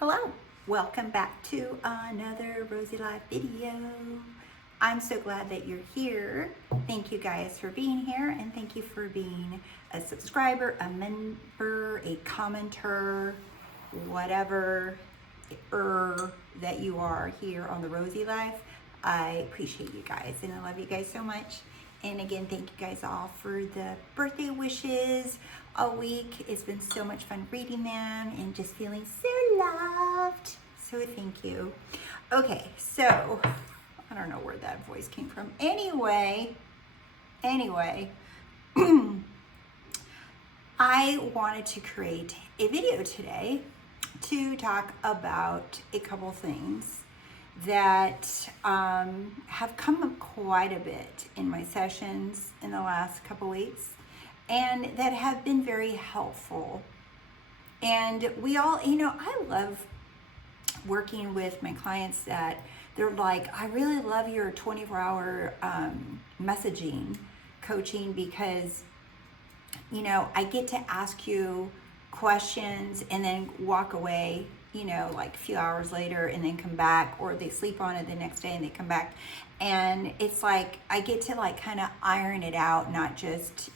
Hello, welcome back to another Rosey Life video. I'm so glad that you're here. Thank you guys for being here, and thank you for being a subscriber, a member, a commenter, whatever that you are here on the Rosey Life. I appreciate you guys and I love you guys so much. And again, thank you guys all for the birthday wishes all week. It's been so much fun reading them and just feeling so loved. So thank you. Okay, so I don't know where that voice came from. Anyway, I wanted to create a video today to talk about a couple things that have come up quite a bit in my sessions in the last couple weeks and that have been very helpful. And we all, I love working with my clients that they're like, I really love your 24-hour messaging coaching because, I get to ask you questions and then walk away, like a few hours later and then come back, or they sleep on it the next day and they come back. And it's like, I get to kind of iron it out, not just,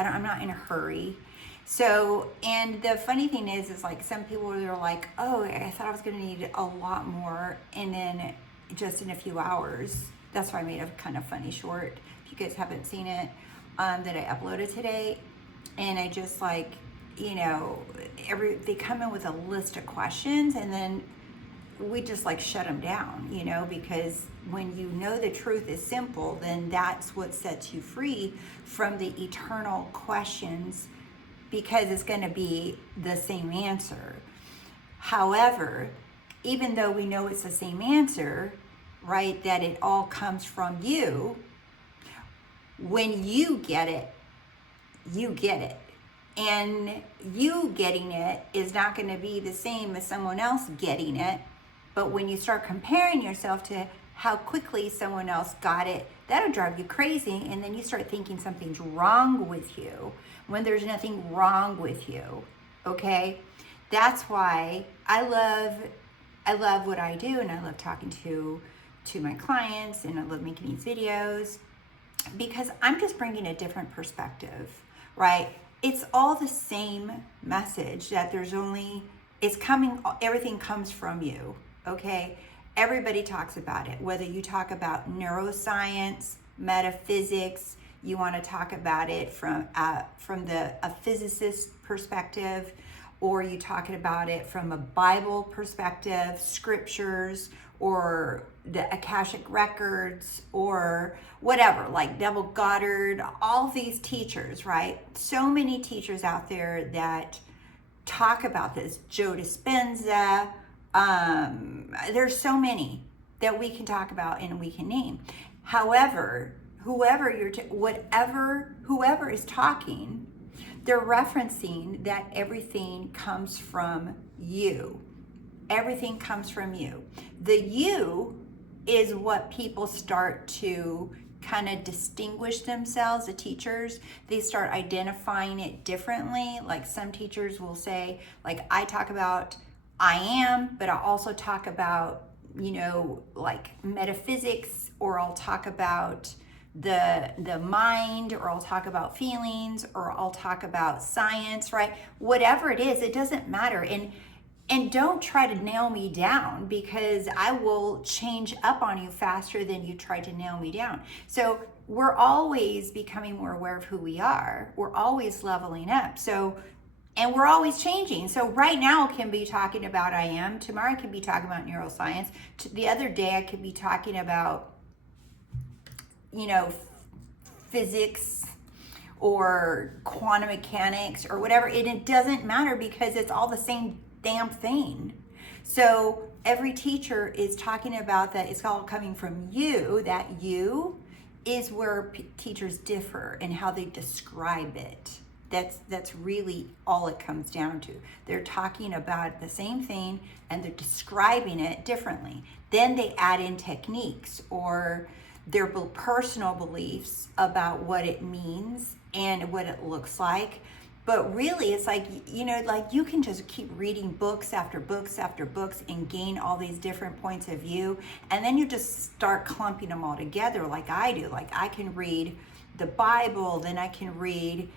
I'm not in a hurry. So, and the funny thing is like some people are like, oh, I thought I was going to need a lot more. And then just in a few hours, that's why I made a kind of funny short. If you guys haven't seen it, that I uploaded today. And I just they come in with a list of questions and then we just shut them down, because when you know the truth is simple, then that's what sets you free from the eternal questions, because it's going to be the same answer. However, even though we know it's the same answer, right, that it all comes from you, when you get it, you get it. And you getting it is not going to be the same as someone else getting it. But when you start comparing yourself to how quickly someone else got it, that'll drive you crazy. And then you start thinking something's wrong with you when there's nothing wrong with you. Okay? That's why I love what I do, and I love talking to my clients, and I love making these videos because I'm just bringing a different perspective, right? It's all the same message that everything comes from you, okay? Everybody talks about it, whether you talk about neuroscience, metaphysics, you want to talk about it from a physicist perspective, or you talking about it from a Bible perspective, scriptures, or the Akashic records, or whatever, like Neville Goddard, all these teachers, right? So many teachers out there that talk about this. Joe Dispenza, there's so many that we can talk about and we can name. However, whoever is talking, they're referencing that everything comes from you. Everything comes from you. The you is what people start to kind of distinguish themselves, the teachers. They start identifying it differently. Like some teachers will say, I talk about I am, but I also talk about, metaphysics, or I'll talk about the mind, or I'll talk about feelings, or I'll talk about science, right? Whatever it is, it doesn't matter. And don't try to nail me down, because I will change up on you faster than you try to nail me down. So we're always becoming more aware of who we are. We're always leveling up. And we're always changing. So right now I can be talking about I am. Tomorrow I could be talking about neuroscience. The other day I could be talking about, physics or quantum mechanics or whatever. And it doesn't matter, because it's all the same damn thing. So every teacher is talking about that it's all coming from you. That you is where teachers differ in how they describe it. That's really all it comes down to. They're talking about the same thing and they're describing it differently. Then they add in techniques or their personal beliefs about what it means and what it looks like. But really, it's like, you know, like you can just keep reading books after books after books and gain all these different points of view. And then you just start clumping them all together like I do. Like I can read the Bible, then I can read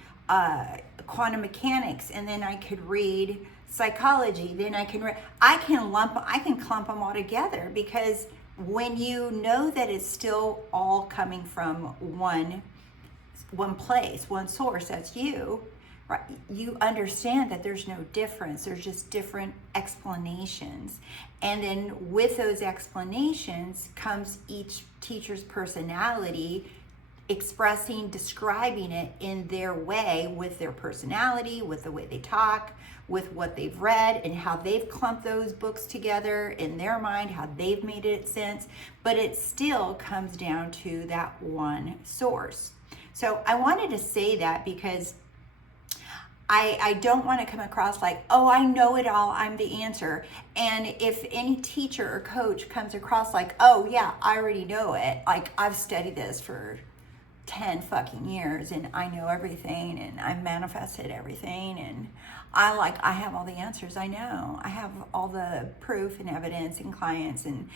quantum mechanics, and then I could read psychology, then I can clump them all together, because when you know that it's still all coming from one place, one source, that's you, right? You understand that there's no difference. There's just different explanations. And then with those explanations comes each teacher's personality, expressing, describing it in their way, with their personality, with the way they talk, with what they've read, and how they've clumped those books together in their mind, how they've made it sense. But it still comes down to that one source. So I wanted to say that because I don't want to come across like, oh, I know it all, I'm the answer. And if any teacher or coach comes across like, oh yeah, I already know it, like I've studied this for 10 fucking years and I know everything and I've manifested everything and I have all the answers, I know. I have all the proof and evidence and clients, and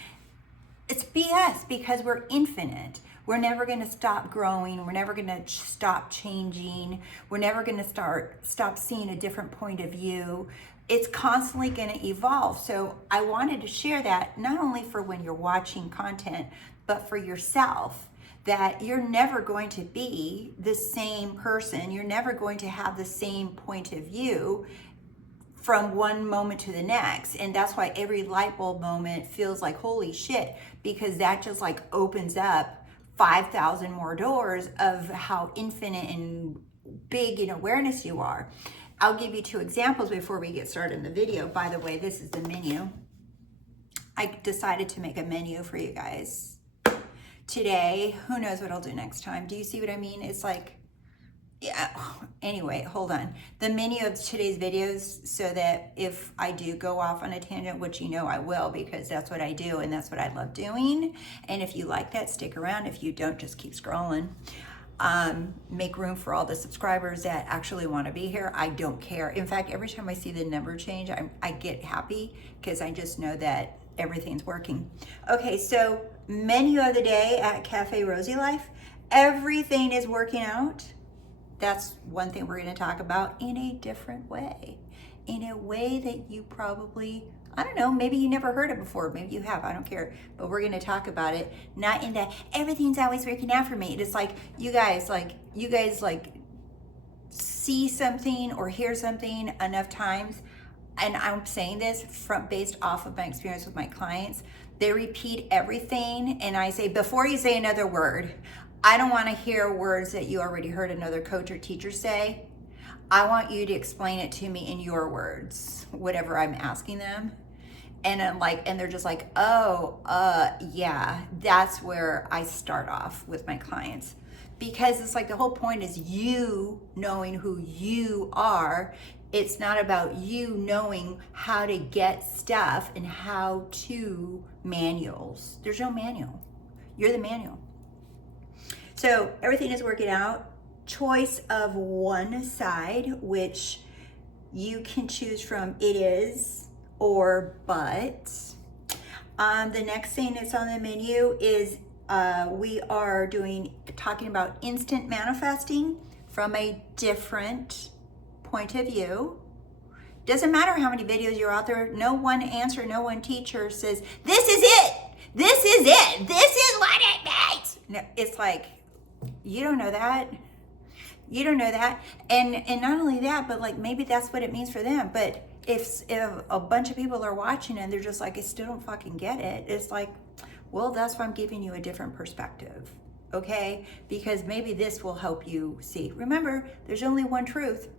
it's BS, because we're infinite. We're never going to stop growing. We're never going to stop changing. We're never going to stop seeing a different point of view. It's constantly going to evolve. So I wanted to share that, not only for when you're watching content, but for yourself, that you're never going to be the same person. You're never going to have the same point of view from one moment to the next. And that's why every light bulb moment feels like holy shit, because that just like opens up 5,000 more doors of how infinite and big in awareness you are. I'll give you 2 examples before we get started in the video. By the way, this is the menu. I decided to make a menu for you guys today. Who knows what I'll do next time? Do you see what I mean? It's like, yeah, anyway, hold on. The menu of today's videos, so that if I do go off on a tangent, which you know I will, because that's what I do and that's what I love doing. And if you like that, stick around. If you don't, just keep scrolling. Make room for all the subscribers that actually want to be here. I don't care. In fact, every time I see the number change, I get happy, because I just know that everything's working. Okay, so menu of the day at TheRoseyLife. Everything is working out. That's one thing we're going to talk about in a different way. In a way that you probably, I don't know, maybe you never heard it before. Maybe you have, I don't care. But we're going to talk about it. Not in that everything's always working out for me. It is like you guys see something or hear something enough times. And I'm saying this based off of my experience with my clients. They repeat everything, and I say, before you say another word, I don't want to hear words that you already heard another coach or teacher say. I want you to explain it to me in your words, whatever I'm asking them. And they're just like, oh, yeah, that's where I start off with my clients. Because it's like the whole point is you knowing who you are. It's not about you knowing how to get stuff and how to manuals. There's no manual. You're the manual. So everything is working out. Choice of one side, which you can choose from it is or but. The next thing that's on the menu is we are talking about instant manifesting from a different point of view. Doesn't matter how many videos you're out there. No one answer, no one teacher says, this is it. This is it. This is what it means. No, it's like, you don't know that. You don't know that. And not only that, but like maybe that's what it means for them. But if a bunch of people are watching and they're just like, I still don't fucking get it. It's like, well, that's why I'm giving you a different perspective. Okay? Because maybe this will help you see. Remember, there's only one truth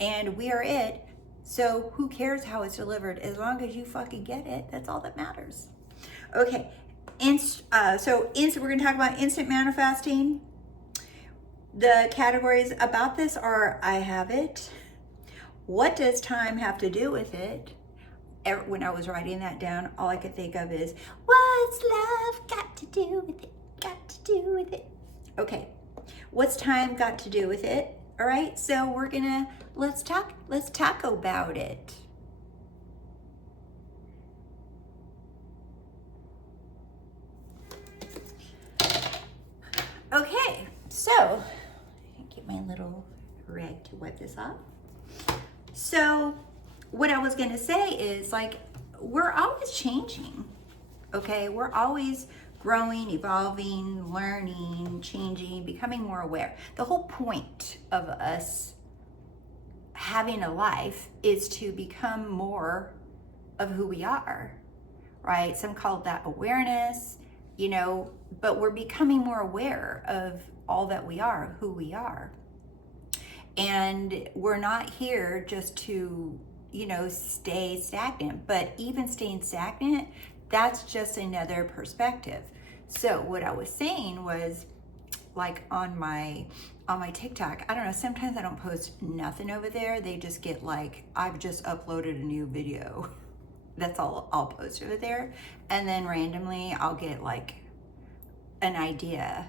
and we are it. So who cares how it's delivered? As long as you fucking get it, that's all that matters. Okay. So we're going to talk about instant manifesting. The categories about this are, I have it. What does time have to do with it? When I was writing that down, all I could think of is, what's love got to do with it? Got to do with it. Okay, what's time got to do with it? All right, so we're gonna Let's talk about it. Okay, so get my little rag to wipe this off. So what I was gonna say is, like, we're always changing, okay? We're always growing, evolving, learning, changing, becoming more aware. The whole point of us having a life is to become more of who we are, right? Some call that awareness, you know, but we're becoming more aware of all that we are, who we are. And we're not here just to, you know, stay stagnant, but even staying stagnant, that's just another perspective. So what I was saying was, like, on my TikTok, I don't know, sometimes I don't post nothing over there. They just get like, I've just uploaded a new video. That's all I'll post over there. And then randomly I'll get like an idea.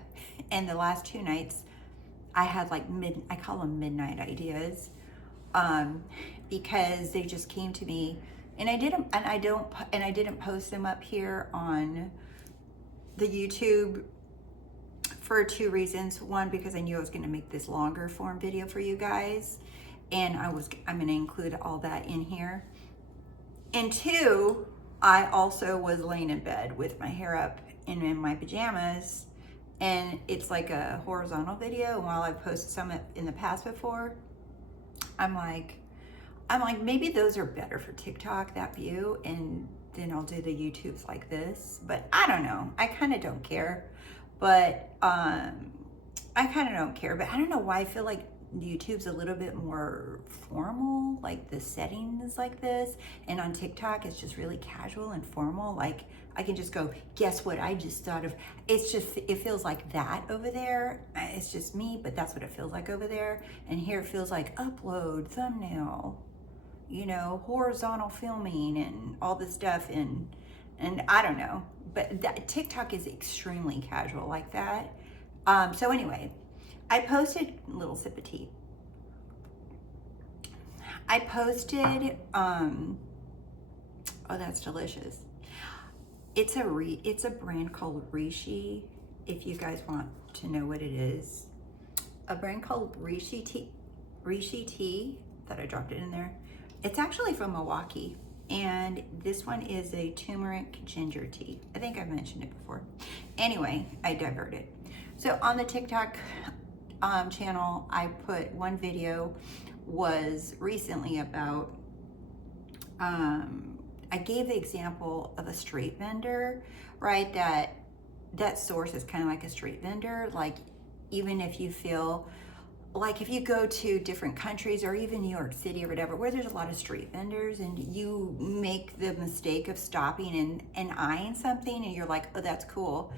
And the last 2 nights I had like I call them midnight ideas, because they just came to me, and I didn't post them up here on the YouTube for 2 reasons. One, because I knew I was going to make this longer form video for you guys, and I'm going to include all that in here. And 2, I also was laying in bed with my hair up and in my pajamas, and it's like a horizontal video. And while I've posted some in the past before, I'm like, maybe those are better for TikTok, that view, and then I'll do the YouTubes like this. But I don't know. I kind of don't care. But I don't know why I feel like YouTube's a little bit more formal, like the settings like this, and on TikTok it's just really casual and formal. Like, I can just go, guess what I just thought of. It feels like that over there. It's just me, but that's what it feels like over there. And here it feels like upload, thumbnail, you know, horizontal filming and all this stuff. And I don't know, but TikTok is extremely casual like that. So anyway, I posted a little sip of tea. I posted, oh, that's delicious. It's a brand called Rishi, if you guys want to know what it is. A brand called Rishi tea, that I dropped it in there. It's actually from Milwaukee, and this one is a turmeric ginger tea. I think I've mentioned it before. Anyway, I diverted. So on the TikTok channel, I put one video was recently about, I gave the example of a street vendor, right? That source is kind of like a street vendor. Like, even if you feel like, if you go to different countries or even New York City or whatever, where there's a lot of street vendors, and you make the mistake of stopping and eyeing something, and you're like, oh, that's cool.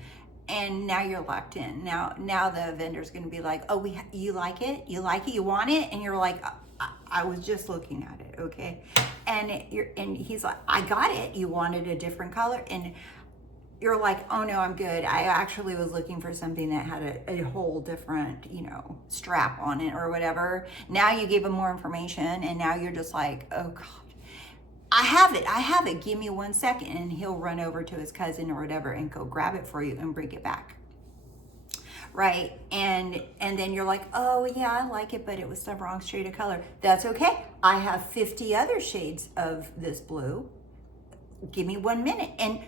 And now you're locked in. Now the vendor's going to be like, oh, you like it? You like it? You want it? And you're like, I was just looking at it, okay? And he's like, I got it. You wanted a different color? And you're like, oh no, I'm good. I actually was looking for something that had a whole different, you know, strap on it or whatever. Now you gave him more information, and now you're just like, oh God, I have it. Give me 1 second. And he'll run over to his cousin or whatever and go grab it for you and bring it back. Right? And then you're like, oh yeah, I like it, but it was the wrong shade of color. That's okay. I have 50 other shades of this blue. Give me 1 minute. And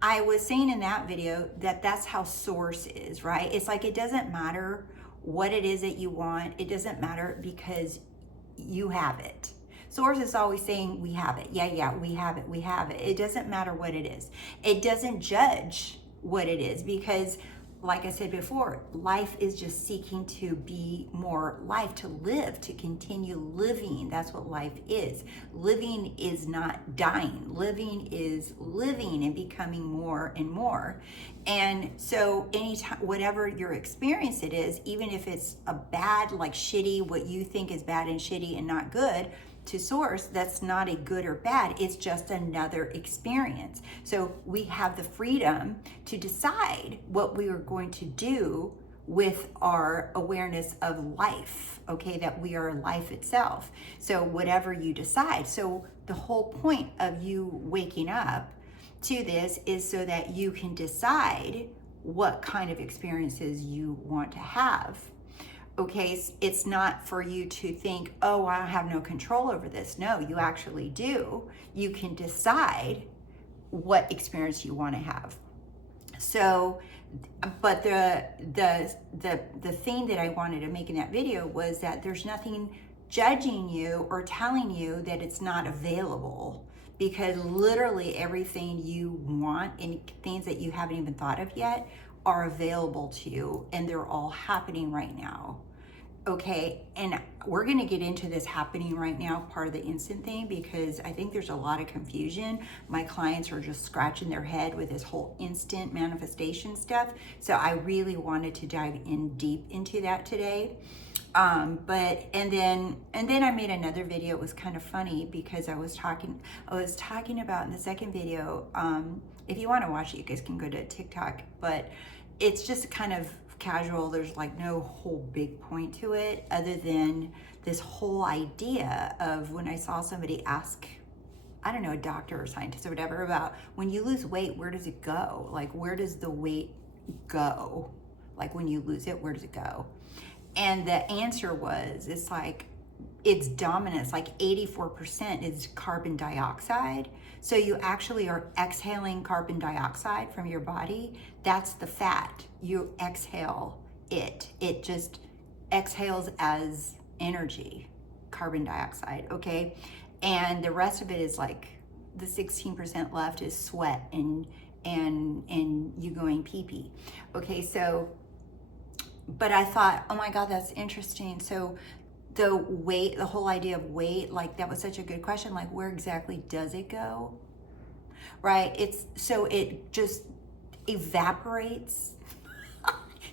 I was saying in that video that that's how source is, right? It's like, it doesn't matter what it is that you want. It doesn't matter, because you have it. Source is always saying, we have it. Yeah, we have it. We have it. It doesn't matter what it is. It doesn't judge what it is, because like I said before, life is just seeking to be more life, to live, to continue living. That's what life is. Living is not dying. Living is living and becoming more and more. And so anytime, whatever your experience it is, even if it's a bad, like shitty, what you think is bad and shitty and not good, to source, that's not a good or bad. It's just another experience. So we have the freedom to decide what we are going to do with our awareness of life, okay, that we are life itself. So whatever you decide. So the whole point of you waking up to this is so that you can decide what kind of experiences you want to have. Okay, it's not for you to think, oh, I have no control over this. No, you actually do. You can decide what experience you want to have. So, but the thing that I wanted to make in that video was that there's nothing judging you or telling you that it's not available, because literally everything you want and things that you haven't even thought of yet are available to you, and they're all happening right now. Okay, and we're going to get into this happening right now, part of the instant thing, because I think there's a lot of confusion. My clients are just scratching their head with this whole instant manifestation stuff. So I really wanted to dive in deep into that today. And then I made another video. It was kind of funny because I was talking about in the second video. If you want to watch it, you guys can go to TikTok, but it's just kind of casual. There's like no whole big point to it other than this whole idea of when I saw somebody ask, I don't know, a doctor or scientist or whatever, about when you lose weight, where does it go? Like, where does the weight go? Like, when you lose it, where does it go? And the answer was, it's like, its dominance, like 84% is carbon dioxide. So you actually are exhaling carbon dioxide from your body. That's the fat. You exhale it. It just exhales as energy, carbon dioxide, okay? And the rest of it is like, the 16% left is sweat and you going pee-pee. Okay, so, but I thought, oh my God, that's interesting. So the weight, the whole idea of weight, like that was such a good question. Like, where exactly does it go? Right? It's so it just evaporates.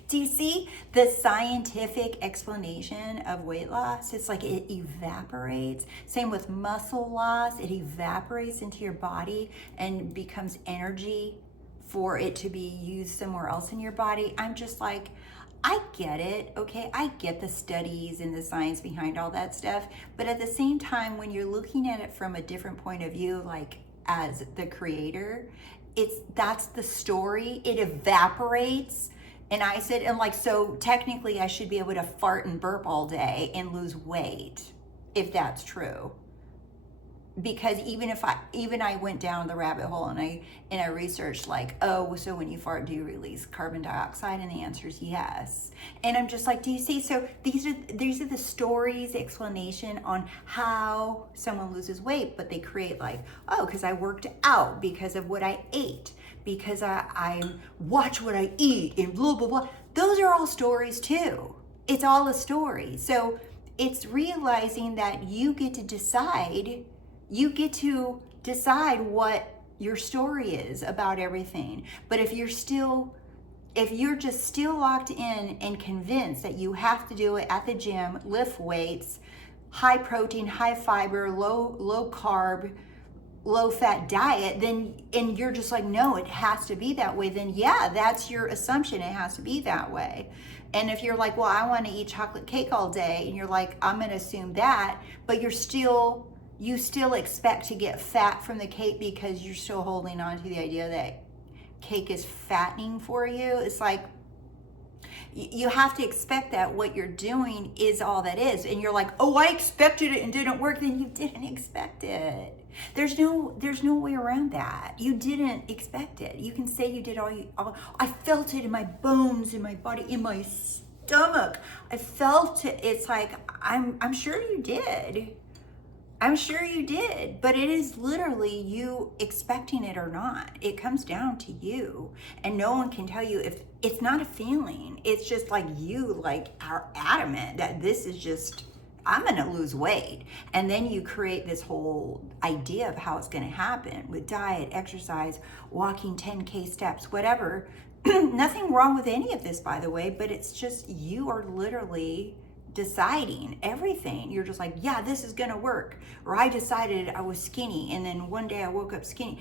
Do you see the scientific explanation of weight loss? It's like it evaporates. Same with muscle loss. It evaporates into your body and becomes energy for it to be used somewhere else in your body. I'm just like, I get it, okay? I get the studies and the science behind all that stuff. But at the same time, when you're looking at it from a different point of view, like as the creator, that's the story. It evaporates. And I said, and like, so technically I should be able to fart and burp all day and lose weight, if that's true. Because even I went down the rabbit hole and I researched like, oh, so when you fart, do you release carbon dioxide? And the answer is yes. And I'm just like, do you see? So these are the stories, explanation on how someone loses weight, but they create like, oh, because I worked out, because of what I ate, because I watch what I eat, and blah, blah, blah. Those are all stories too. It's all a story. So it's realizing that you get to decide. You get to decide what your story is about everything. But if you're just still locked in and convinced that you have to do it at the gym, lift weights, high protein, high fiber, low carb, low fat diet, then, and you're just like, no, it has to be that way, then yeah, that's your assumption. It has to be that way. And if you're like, well, I want to eat chocolate cake all day, and you're like, I'm going to assume that, but you still expect to get fat from the cake because you're still holding on to the idea that cake is fattening for you. It's like, you have to expect that what you're doing is all that is. And you're like, oh, I expected it and didn't work. Then you didn't expect it. There's no way around that. You didn't expect it. You can say you did all I felt it in my bones, in my body, in my stomach. I felt it. It's like, I'm sure you did. I'm sure you did, but it is literally you expecting it or not. It comes down to you, and no one can tell you if it's not a feeling. It's just like you are adamant that this is just, I'm gonna lose weight. And then you create this whole idea of how it's gonna happen with diet, exercise, walking 10K steps, whatever. Nothing wrong with any of this, by the way, but it's just you are literally deciding everything. You're just like, yeah, this is gonna work. Or I decided I was skinny, and then one day I woke up skinny.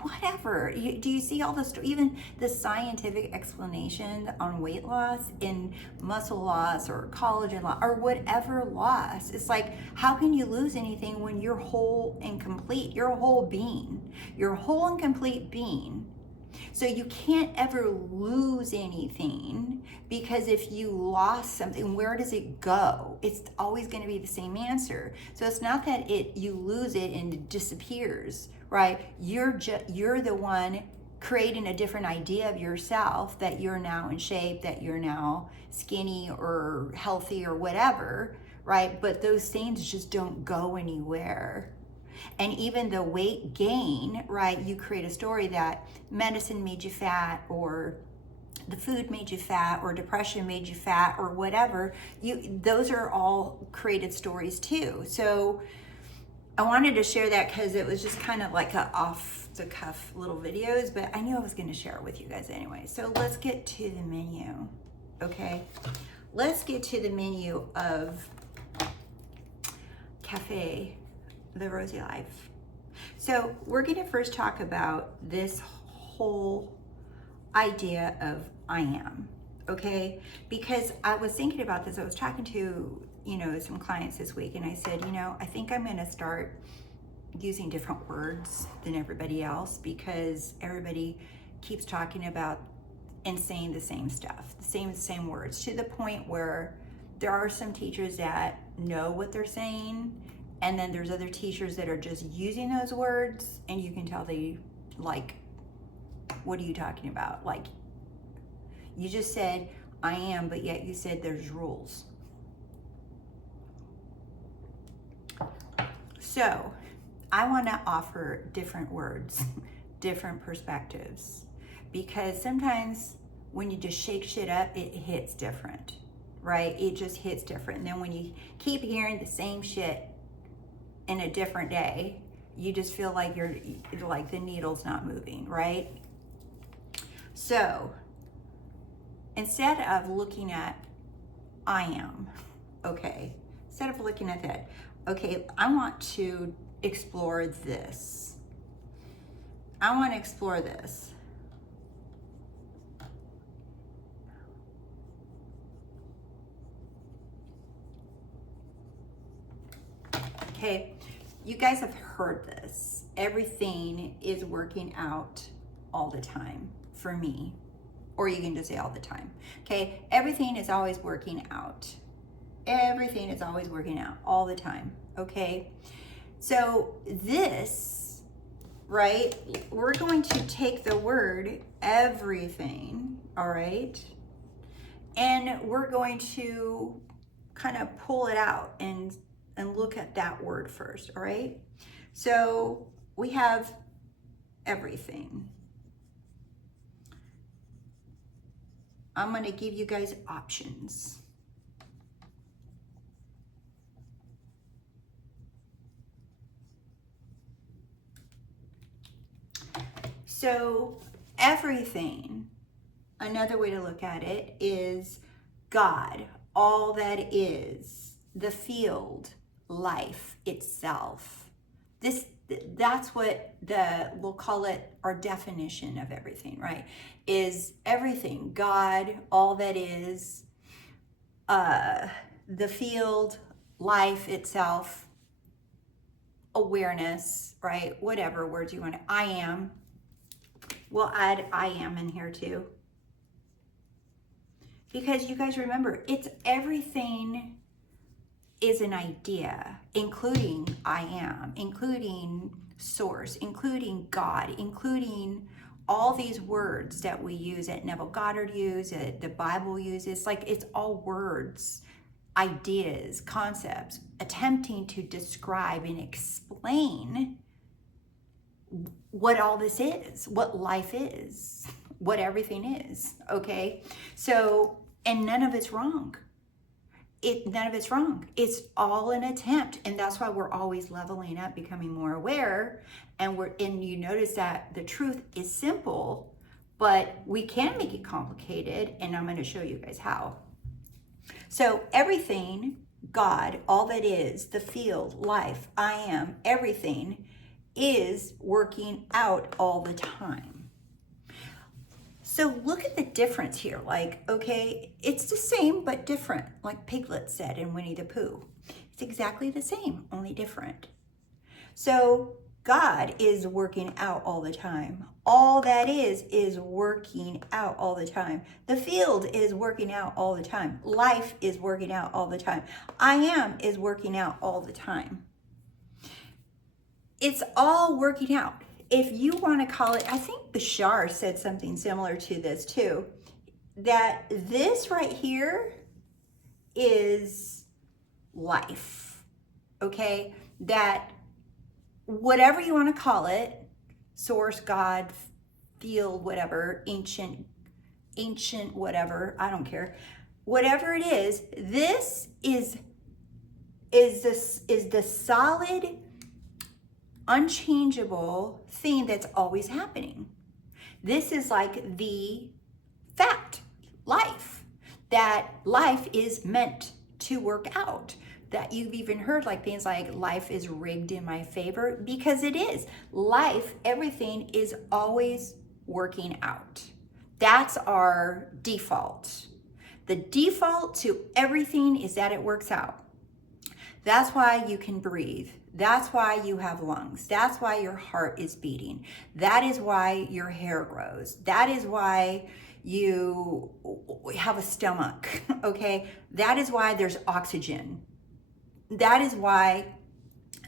whatever. Do you see all the even the scientific explanation on weight loss in muscle loss or collagen loss or whatever loss? It's like, how can you lose anything when you're whole and complete? You're a whole being. You're a whole and complete being. So you can't ever lose anything, because if you lost something, where does it go? It's always going to be the same answer. So it's not that you lose it and it disappears, right? You're the one creating a different idea of yourself, that you're now in shape, that you're now skinny or healthy or whatever, right? But those things just don't go anywhere. And even the weight gain, right? You create a story that medicine made you fat, or the food made you fat, or depression made you fat, or whatever. Those are all created stories too. So I wanted to share that because it was just kind of like a off the cuff little videos, but I knew I was going to share it with you guys anyway. So let's get to the menu. Okay. Let's get to the menu of Cafe TheRoseyLife. So we're going to first talk about this whole idea of I am, okay? Because I was thinking about this. I was talking to, some clients this week, and I said, I think I'm going to start using different words than everybody else, because everybody keeps talking about and saying the same stuff, the same words, to the point where there are some teachers that know what they're saying, and then there's other teachers that are just using those words, and you can tell they like, what are you talking about? Like, you just said I am, but yet you said there's rules. So I want to offer different words, different perspectives, because sometimes when you just shake shit up, it hits different, right? It just hits different. And then when you keep hearing the same shit in a different day, you just feel like you're like the needle's not moving, right? So instead of looking at I am, okay, instead of looking at that, okay, I want to explore this. I want to explore this. Okay, you guys have heard this. Everything is working out all the time for me, or you can just say all the time. Okay, everything is always working out. Everything is always working out all the time. Okay, so this, right, we're going to take the word everything, all right, and we're going to kind of pull it out and look at that word first, all right? So we have everything. I'm going to give you guys options. So everything, another way to look at it is God, all that is, the field, life itself. That's what we'll call it our definition of everything, right? Is everything, God, all that is, the field, life itself, awareness, right? Whatever words you want to, I am. We'll add I am in here too. Because you guys remember, it's everything is an idea, including I am, including source, including God, including all these words that we use, that Neville Goddard uses, that the Bible uses. Like, it's all words, ideas, concepts, attempting to describe and explain what all this is, what life is, what everything is, okay? So, and none of it's wrong. None of it's wrong. It's all an attempt, and that's why we're always leveling up, becoming more aware, and you notice that the truth is simple, but we can make it complicated, and I'm going to show you guys how. So everything, God, all that is, the field, life, I am, everything is working out all the time. So look at the difference here. Like, okay, it's the same but different, like Piglet said in Winnie the Pooh. It's exactly the same, only different. So God is working out all the time. All that is working out all the time. The field is working out all the time. Life is working out all the time. I am is working out all the time. It's all working out. If you want to call it, I think Bashar said something similar to this too, that this right here is life, okay? That whatever you want to call it, source, God, field, whatever, ancient whatever, I don't care. Whatever it is, this is the solid, unchangeable thing that's always happening. This is like the fact, life, that life is meant to work out. That you've even heard like things like life is rigged in my favor, because it is. Life, everything is always working out. That's our default. The default to everything is that it works out. That's why you can breathe. That's why you have lungs. That's why your heart is beating. That is why your hair grows. That is why you have a stomach, okay? That is why there's oxygen. That is why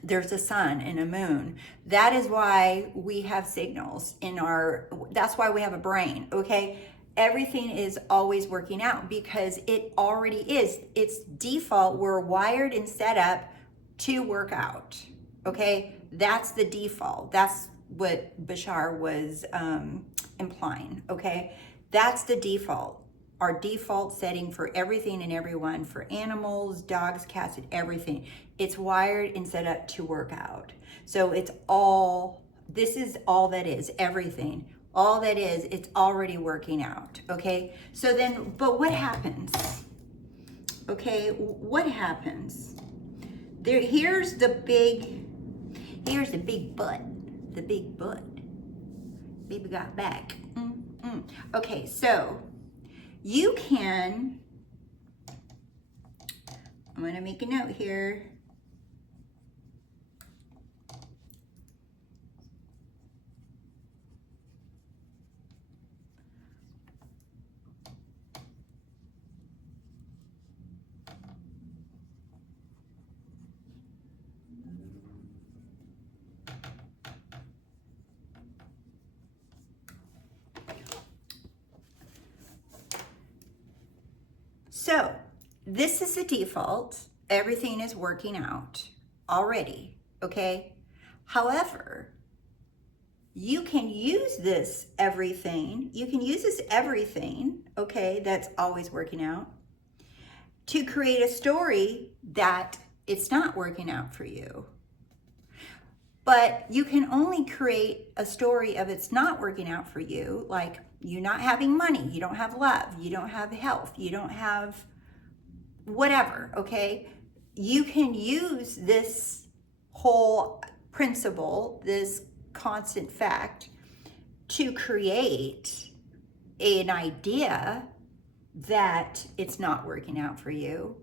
there's a sun and a moon. That is why we have signals in that's why we have a brain, okay? Everything is always working out because it already is. It's default. We're wired and set up to work out, okay? That's the default. That's what Bashar was implying, okay? That's the default. Our default setting for everything and everyone, for animals, dogs, cats, and everything. It's wired and set up to work out. So this is all that is, everything. All that is, it's already working out, okay? So then, but what happens? Okay, what happens? Here's the big butt. The big butt. Baby got back. Okay, so you can, I'm gonna make a note here. So this is the default. Everything is working out already, okay? However, you can use this everything, okay, that's always working out, to create a story that it's not working out for you. But you can only create a story of it's not working out for you, like you not having money, you don't have love, you don't have health, you don't have whatever, okay? You can use this whole principle, this constant fact, to create an idea that it's not working out for you.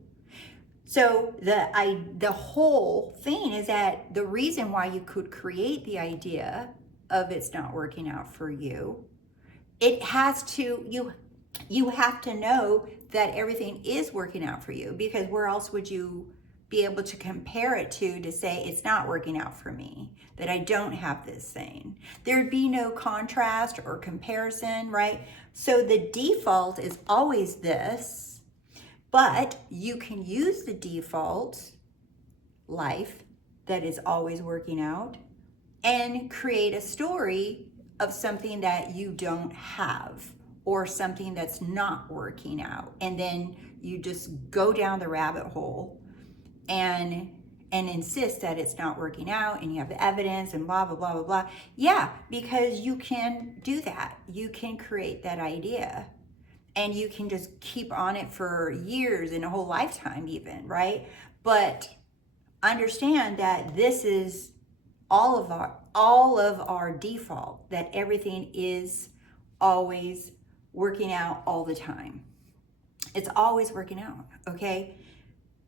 So the whole thing is that the reason why you could create the idea of it's not working out for you, it has to, you have to know that everything is working out for you, because where else would you be able to compare it to say it's not working out for me, that I don't have this thing? There'd be no contrast or comparison, right? So the default is always this, but you can use the default life that is always working out and create a story of something that you don't have or something that's not working out. And then you just go down the rabbit hole and insist that it's not working out, and you have the evidence and blah, blah, blah, blah, blah. Yeah, because you can do that. You can create that idea and you can just keep on it for years and a whole lifetime even, right? But understand that this is all of all of our default, that everything is always working out all the time. It's always working out, okay?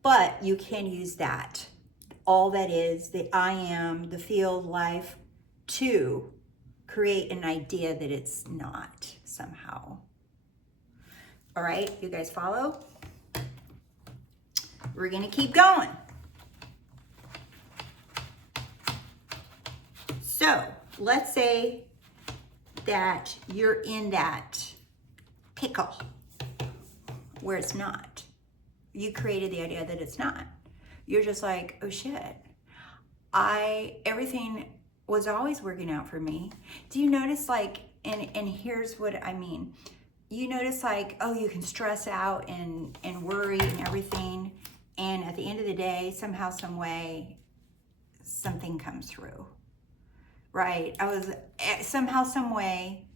But you can use that, all that is, the I am, the field, life, to create an idea that it's not somehow. All right, you guys follow? We're gonna keep going. So let's say that you're in that pickle where it's not. You created the idea that it's not. You're just like, oh shit, everything was always working out for me. Do you notice, like, and here's what I mean. You notice, like, oh, you can stress out and worry and everything, and at the end of the day, somehow, some way, something comes through, right? Somehow, some way,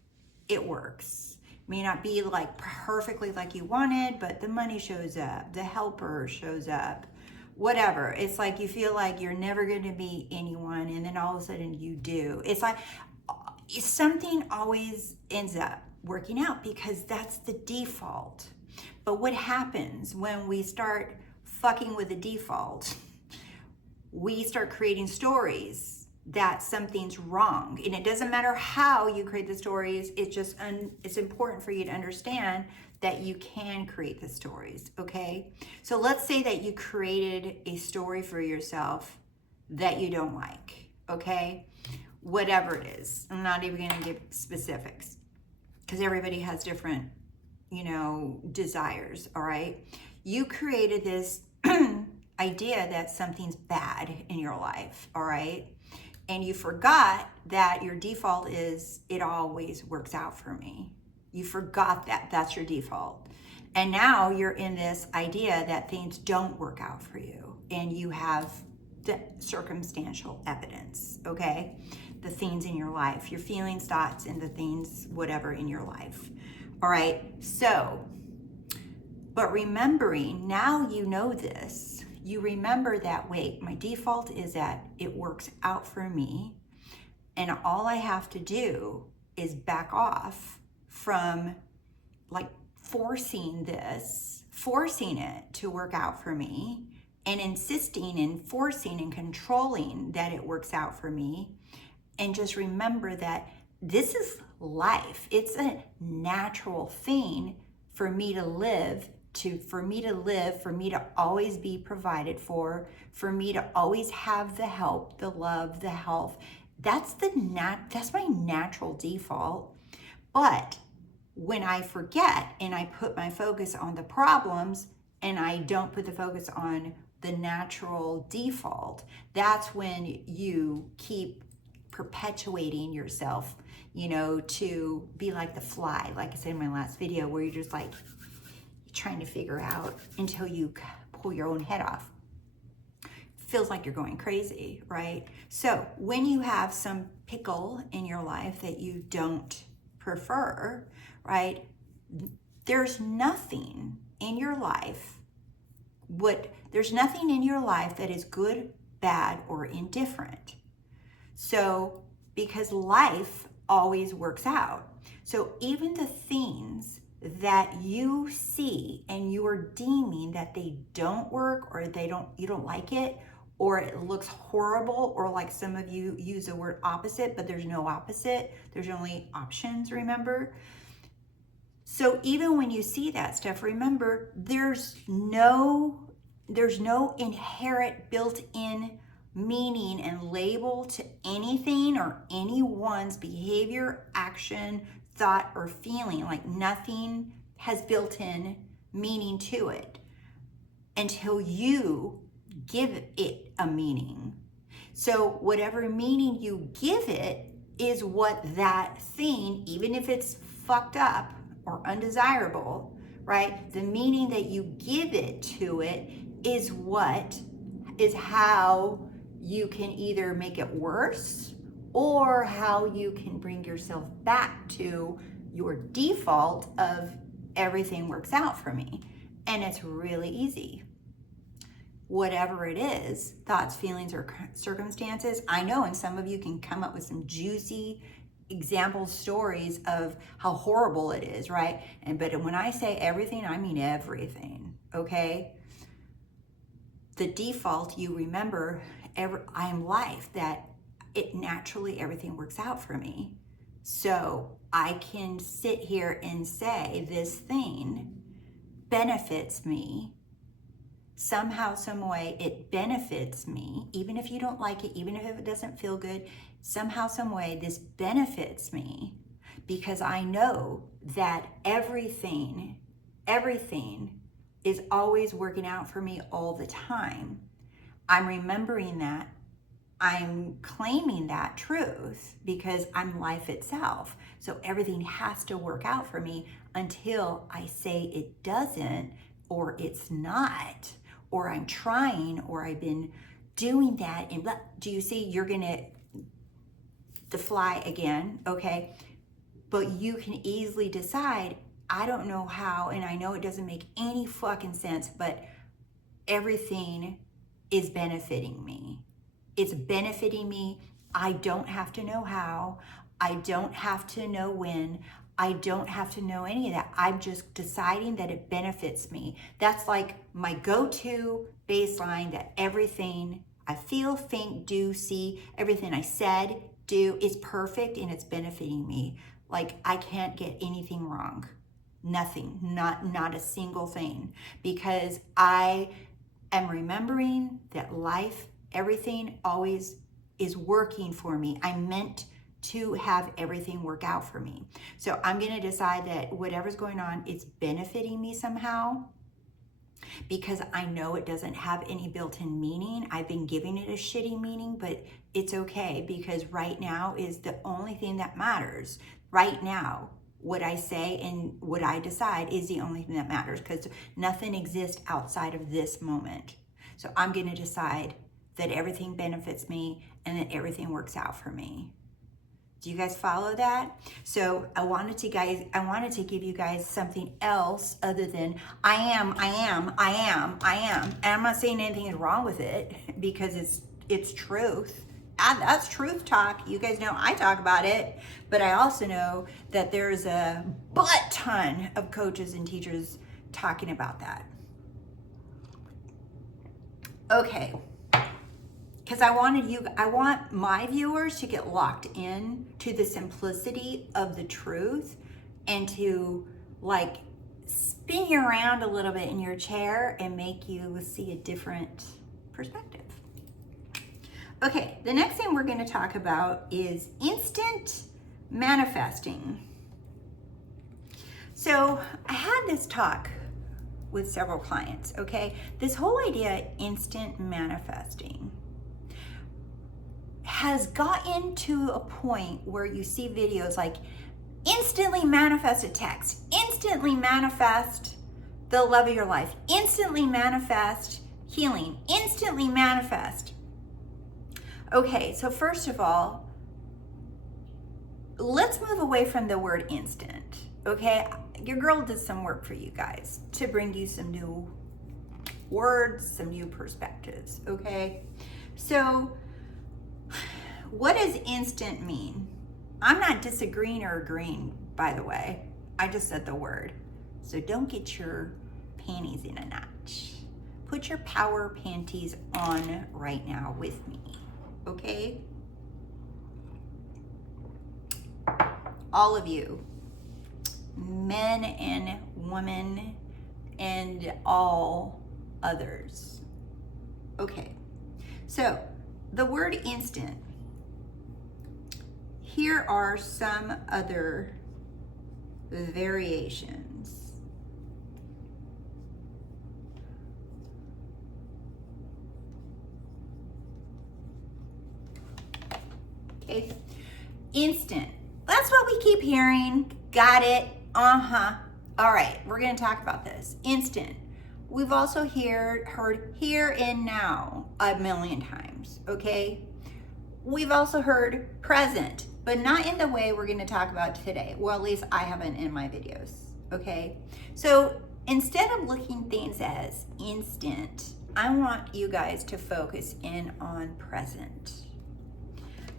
it works. May not be like perfectly like you wanted, but the money shows up, the helper shows up, whatever. It's like you feel like you're never going to be anyone, and then all of a sudden you do. It's like something always ends up working out because that's the default. But what happens when we start fucking with the default? We start creating stories that something's wrong, and it doesn't matter how you create the stories. It's just it's important for you to understand that you can create the stories. Okay, so let's say that you created a story for yourself that you don't like. Okay, whatever it is, I'm not even going to give specifics because everybody has different, desires. All right, you created this idea that something's bad in your life. All right, and you forgot that your default is it always works out for me. You forgot that that's your default. And now you're in this idea that things don't work out for you, and you have the circumstantial evidence, okay? The things in your life, your feelings, thoughts, and the things, whatever, in your life. All right, so, but remembering, now you know this, you remember that, wait, my default is that it works out for me, and all I have to do is back off from like forcing it to work out for me, and insisting and forcing and controlling that it works out for me, and just remember that this is life. It's a natural thing for me to live, for me to always be provided for me to always have the help, the love, the health. That's my natural default. But when I forget and I put my focus on the problems and I don't put the focus on the natural default, that's when you keep perpetuating yourself, to be like the fly, like I said in my last video, where you're just like trying to figure out until you pull your own head off. Feels like you're going crazy, right? So when you have some pickle in your life that you don't prefer, right? There's nothing in your life that is good, bad, or indifferent. So because life always works out. So even the things that you see and you are deeming that they don't work, or you don't like it, or it looks horrible, or like some of you use the word opposite, but there's no opposite. There's only options, remember? So even when you see that stuff, remember, there's no inherent built-in meaning and label to anything or anyone's behavior, action, thought, or feeling. Like nothing has built-in meaning to it until you give it a meaning. So whatever meaning you give it is what that thing, even if it's fucked up or undesirable, right? The meaning that you give it to it is how you can either make it worse or how you can bring yourself back to your default of everything works out for me. And it's really easy. whatever it is, thoughts, feelings, or circumstances. I know, and some of you can come up with some juicy example stories of how horrible it is, right? But when I say everything, I mean everything, okay? The default, you remember, I am life, that it naturally, everything works out for me. So I can sit here and say this thing benefits me. Somehow, some way, it benefits me, even if you don't like it, even if it doesn't feel good, somehow, some way, this benefits me because I know that everything is always working out for me all the time. I'm remembering that. I'm claiming that truth because I'm life itself. So everything has to work out for me until I say it doesn't, or it's not, or I'm trying, or I've been doing that. And do you see, you're gonna fly again, okay? But you can easily decide, I don't know how, and I know it doesn't make any fucking sense, but everything is benefiting me. It's benefiting me. I don't have to know how. I don't have to know when. I don't have to know any of that. I'm just deciding that it benefits me. That's like my go-to baseline, that everything I feel, think, do, see, everything I said, do is perfect and it's benefiting me. Like I can't get anything wrong. Nothing, not a single thing, because I am remembering that life, everything always is working for me. I'm meant to have everything work out for me. So I'm going to decide that whatever's going on, it's benefiting me somehow, because I know it doesn't have any built-in meaning. I've been giving it a shitty meaning, but it's okay, because right now is the only thing that matters. Right now, what I say and what I decide is the only thing that matters, because nothing exists outside of this moment. So I'm going to decide that everything benefits me and that everything works out for me. Do you guys follow that? So I wanted to give you guys something else other than I am. And I'm not saying anything is wrong with it, because it's truth. That's truth talk. You guys know I talk about it, but I also know that there's a butt ton of coaches and teachers talking about that. Okay. Because I want my viewers to get locked in to the simplicity of the truth, and to like spin you around a little bit in your chair and make you see a different perspective. Okay, the next thing we're going to talk about is instant manifesting. So I had this talk with several clients, okay? This whole idea, instant manifesting, has gotten to a point where you see videos like instantly manifest a text, instantly manifest the love of your life, instantly manifest healing, instantly manifest. Okay, so first of all, let's move away from the word instant, okay? Your girl did some work for you guys to bring you some new words, some new perspectives, okay? So what does instant mean? I'm not disagreeing or agreeing, by the way. I just said the word. So don't get your panties in a notch. Put your power panties on right now with me, okay? All of you, men and women and all others. Okay, so the word instant. Here are some other variations. Okay, instant. That's what we keep hearing. Got it. Uh-huh. All right, we're going to talk about this. Instant. We've also heard here and now a million times, okay? We've also heard present, but not in the way we're going to talk about today. Well, at least I haven't in my videos, okay? So instead of looking things as instant, I want you guys to focus in on present.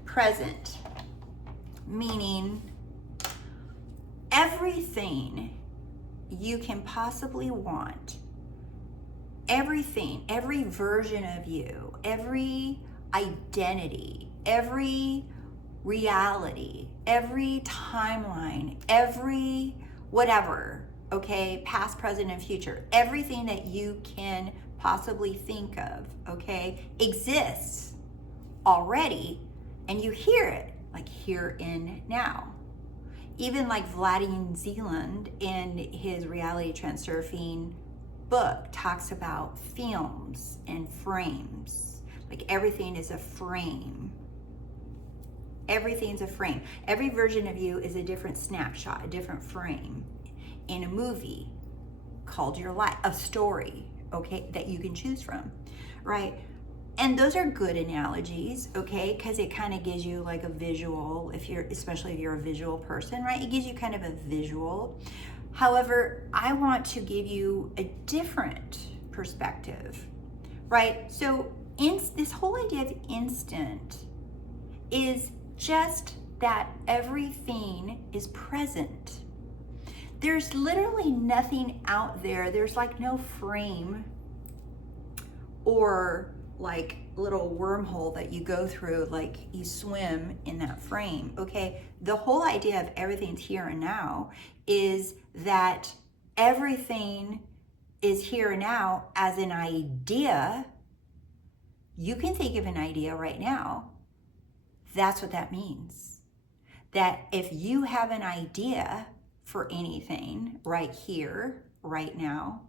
Present, meaning everything you can possibly want, everything, every version of you, every identity, every reality, every timeline, every whatever, okay, past, present, and future, everything that you can possibly think of, okay, exists already, and you hear it like here and now. Even like Vladimir Zealand in his reality transurfing book talks about films and frames. Like everything is a frame. Everything's a frame. Every version of you is a different snapshot, a different frame in a movie called your life, a story, okay, that you can choose from, right? And those are good analogies, okay, because it kind of gives you like a visual, especially if you're a visual person, right? It gives you kind of a visual. However, I want to give you a different perspective, right? So this whole idea of instant is just that everything is present. There's literally nothing out there. There's like no frame or like little wormhole that you go through, like you swim in that frame, okay? The whole idea of everything's here and now is that everything is here and now as an idea. You can think of an idea right now. That's what that means. That if you have an idea for anything right here, right now,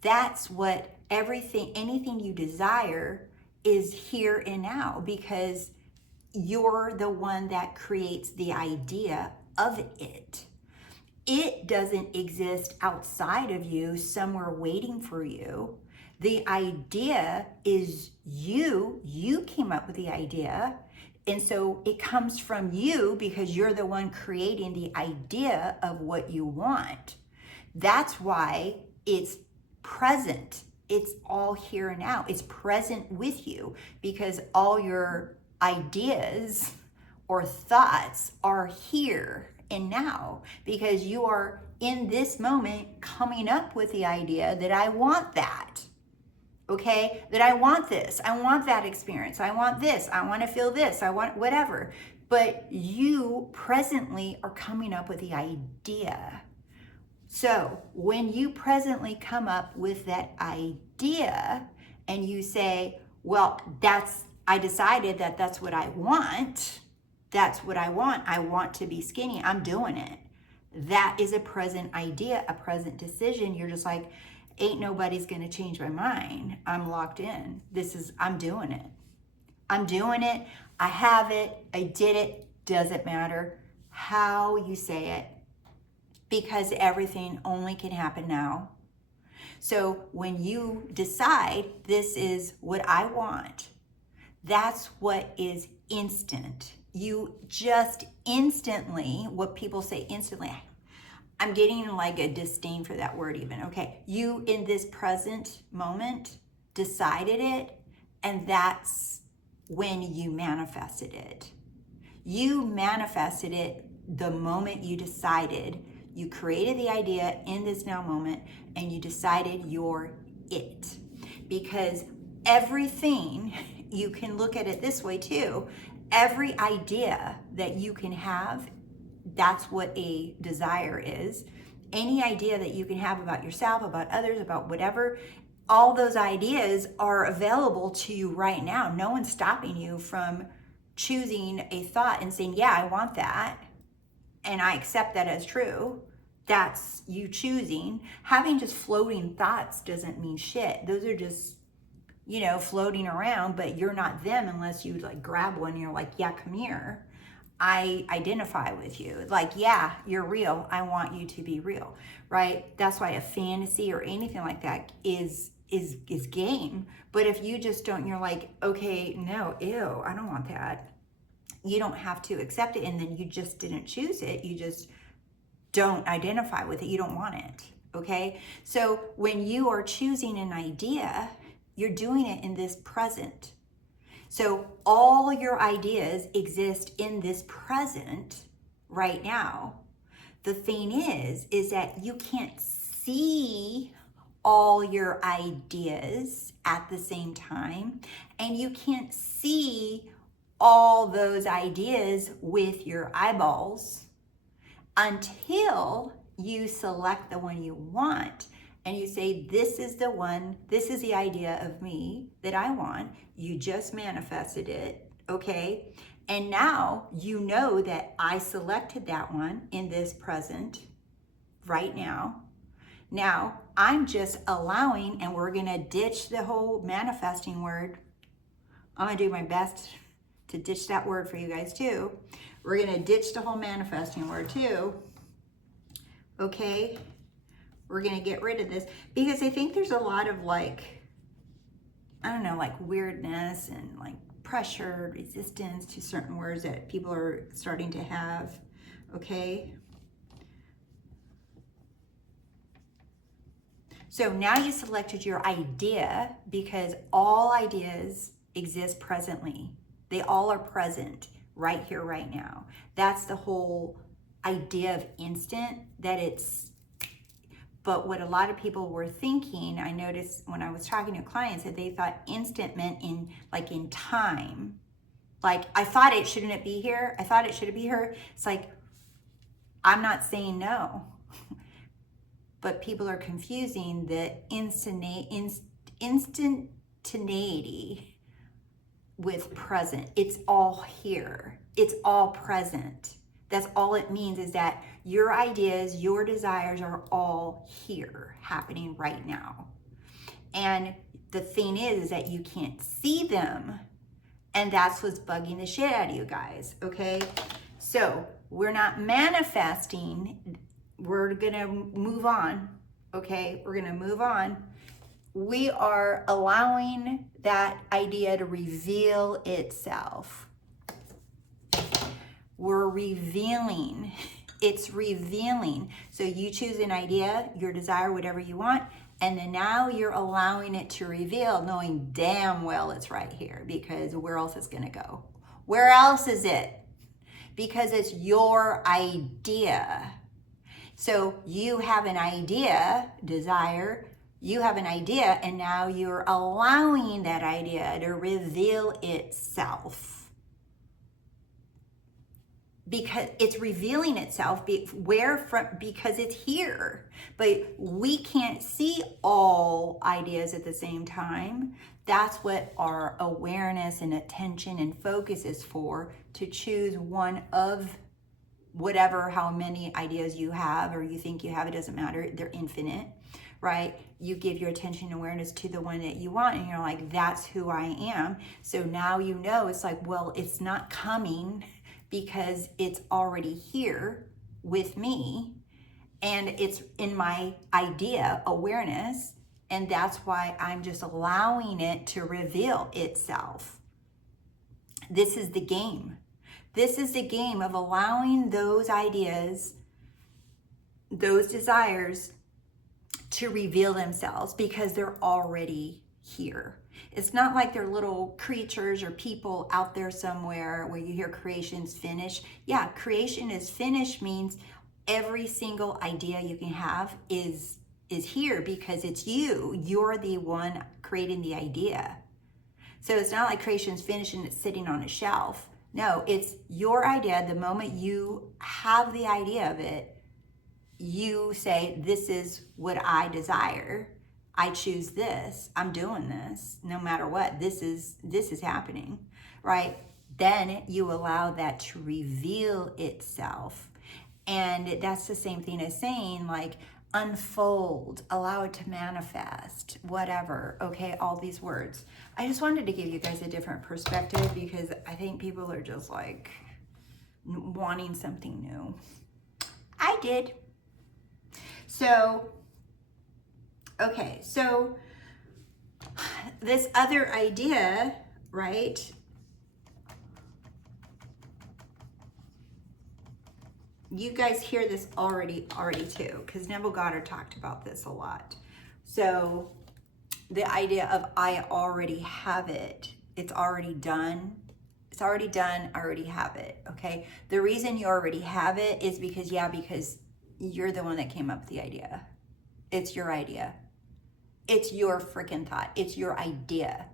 that's what anything you desire is here and now, because you're the one that creates the idea of it. It doesn't exist outside of you, somewhere waiting for you. The idea is you. You came up with the idea. And so it comes from you because you're the one creating the idea of what you want. That's why it's present. It's all here and now. It's present with you because all your ideas or thoughts are here and now, because you are in this moment coming up with the idea that I want that. Okay, that I want this, I want that experience, I want this, I want to feel this, I want whatever. But you presently are coming up with the idea. So when you presently come up with that idea and you say, well, I decided that that's what I want. That's what I want. I want to be skinny. I'm doing it. That is a present idea, a present decision. You're just like, ain't nobody's gonna change my mind. I'm locked in. I'm doing it. I'm doing it. I have it. I did it. Doesn't matter how you say it, because everything only can happen now. So when you decide this is what I want, that's what is instant. You just instantly, what people say instantly, I'm getting like a disdain for that word even. Okay, you in this present moment decided it, and that's when you manifested it. You manifested it the moment you decided. You created the idea in this now moment, and you decided you're it. Because everything, you can look at it this way too, every idea that you can have, that's what a desire is. Any idea that you can have about yourself, about others, about whatever, all those ideas are available to you right now. No one's stopping you from choosing a thought and saying, yeah, I want that, and I accept that as true. That's you choosing. Having just floating thoughts doesn't mean shit. Those are just, floating around, but you're not them unless you like grab one and you're like, yeah, come here. I identify with you. Like, yeah, you're real. I want you to be real, right? That's why a fantasy or anything like that is game. But if you just don't, you're like, okay, no, ew, I don't want that. You don't have to accept it, and then you just didn't choose it. You just don't identify with it. You don't want it, okay? So when you are choosing an idea, You're doing it in this present. So all your ideas exist in this present right now. The thing is that you can't see all your ideas at the same time, and you can't see all those ideas with your eyeballs until you select the one you want and you say, this is the one, this is the idea of me that I want. You just manifested it, okay? And now you know that I selected that one in this present right now. Now I'm just allowing, and we're gonna ditch the whole manifesting word. I'm gonna do my best to ditch that word for you guys too. We're gonna ditch the whole manifesting word too. Okay, we're gonna get rid of this because I think there's a lot of like, I don't know, like weirdness and like pressure, resistance to certain words that people are starting to have, okay? So now you selected your idea because all ideas exist presently. They all are present right here, right now. That's the whole idea of instant, that it's, but what a lot of people were thinking, I noticed when I was talking to clients, that they thought instant meant in time. Like, I thought it, shouldn't it be here? I thought it should be here. It's like, I'm not saying no. But people are confusing the instantaneity with present. It's all here. It's all present. That's all it means, is that your ideas, your desires are all here, happening right now. And the thing is that you can't see them. And that's what's bugging the shit out of you guys, okay? So we're not manifesting. We're gonna move on, okay? We're gonna move on. We are allowing that idea to reveal itself. We're revealing. It's revealing. So you choose an idea, your desire, whatever you want, and then now you're allowing it to reveal, knowing damn well it's right here, because where else is gonna go? Where else is it? Because it's your idea. So you have an idea, desire, you have an idea, and now you're allowing that idea to reveal itself. Because it's revealing itself, because it's here. But we can't see all ideas at the same time. That's what our awareness and attention and focus is for, to choose one of whatever, how many ideas you have or you think you have. It doesn't matter, they're infinite, right? You give your attention and awareness to the one that you want, and you're like, that's who I am. So now you know, it's like, well, it's not coming because it's already here with me, and it's in my idea awareness, and that's why I'm just allowing it to reveal itself. This is the game. This is the game of allowing those ideas, those desires, to reveal themselves, because they're already here. It's not like they're little creatures or people out there somewhere where you hear creation's finished. Yeah, creation is finished means every single idea you can have is here, because it's you. You're the one creating the idea. So it's not like creation's finished and it's sitting on a shelf. No, it's your idea. The moment you have the idea of it, you say, this is what I desire. I choose this. I'm doing this no matter what. This is happening, right? Then you allow that to reveal itself. And that's the same thing as saying, like, unfold, allow it to manifest, whatever, okay? All these words. I just wanted to give you guys a different perspective, because I think people are just like wanting something new. I did. So, okay, so this other idea, right? You guys hear this already too, because Neville Goddard talked about this a lot. So the idea of I already have it. It's already done. It's already done. I already have it. Okay. The reason you already have it is because you're the one that came up with the idea. It's your idea. It's your freaking thought. It's your idea.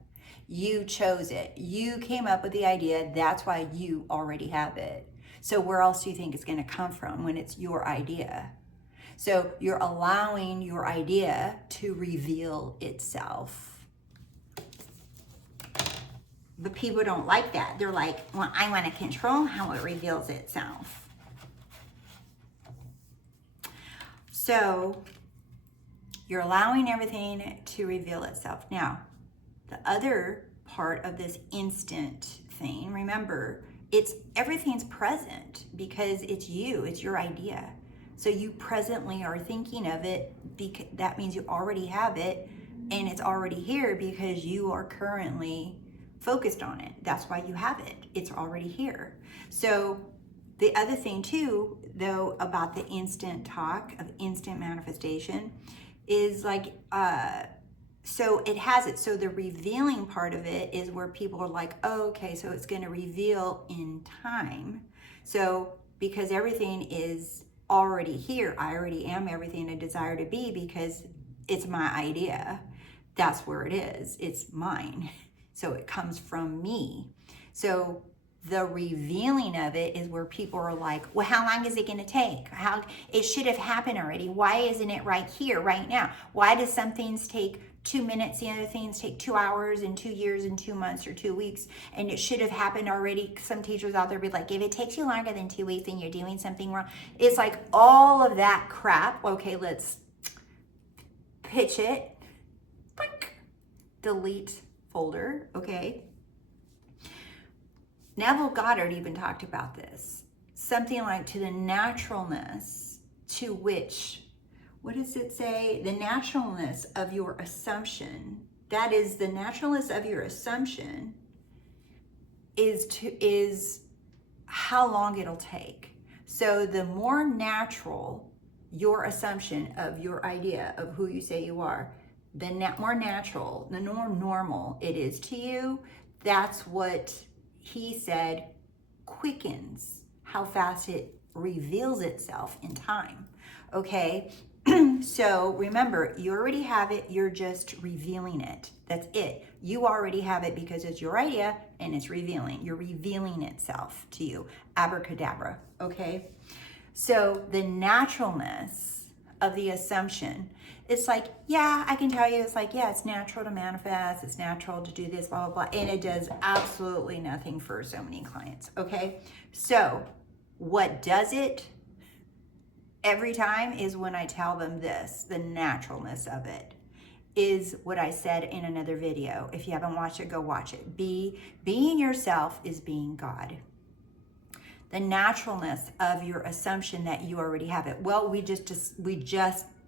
You chose it. You came up with the idea. That's why you already have it. So where else do you think it's going to come from when it's your idea? So you're allowing your idea to reveal itself. But people don't like that. They're like, well, I want to control how it reveals itself. So you're allowing everything to reveal itself. Now, the other part of this instant thing, remember, everything's present because it's you, it's your idea. So you presently are thinking of it, because that means you already have it, and it's already here because you are currently focused on it. That's why you have it. It's already here. So the other thing too, though, about the instant talk of instant manifestation is like, so it has it. So the revealing part of it is where people are like, oh, okay, so it's going to reveal in time. So because everything is already here, I already am everything I desire to be because it's my idea. That's where it is. It's mine. So it comes from me. So the revealing of it is where people are like, well, how long is it going to take? It should have happened already. Why isn't it right here, right now? Why do some things take 2 minutes, the other things take 2 hours and 2 years and 2 months or 2 weeks? And it should have happened already. Some teachers out there be like, if it takes you longer than 2 weeks, then you're doing something wrong. It's like all of that crap. Okay, let's pitch it. Delete folder, okay? Neville Goddard even talked about this. Something like to the naturalness to which, what does it say? The naturalness of your assumption. That is the naturalness of your assumption is how long it'll take. So the more natural your assumption of your idea of who you say you are, the more natural, the more normal it is to you, that's what he said quickens how fast it reveals itself in time. Okay, so remember, you already have it, you're just revealing it. That's it. You already have it because it's your idea and it's revealing. You're revealing itself to you. Abracadabra, okay? So the naturalness of the assumption, it's like, yeah, I can tell you, it's like, yeah, it's natural to manifest, it's natural to do this, blah, blah, blah. And it does absolutely nothing for so many clients, okay? So what does it every time is when I tell them this, the naturalness of it is what I said in another video. If you haven't watched it, go watch it. Being yourself is being God. The naturalness of your assumption that you already have it. Well, we just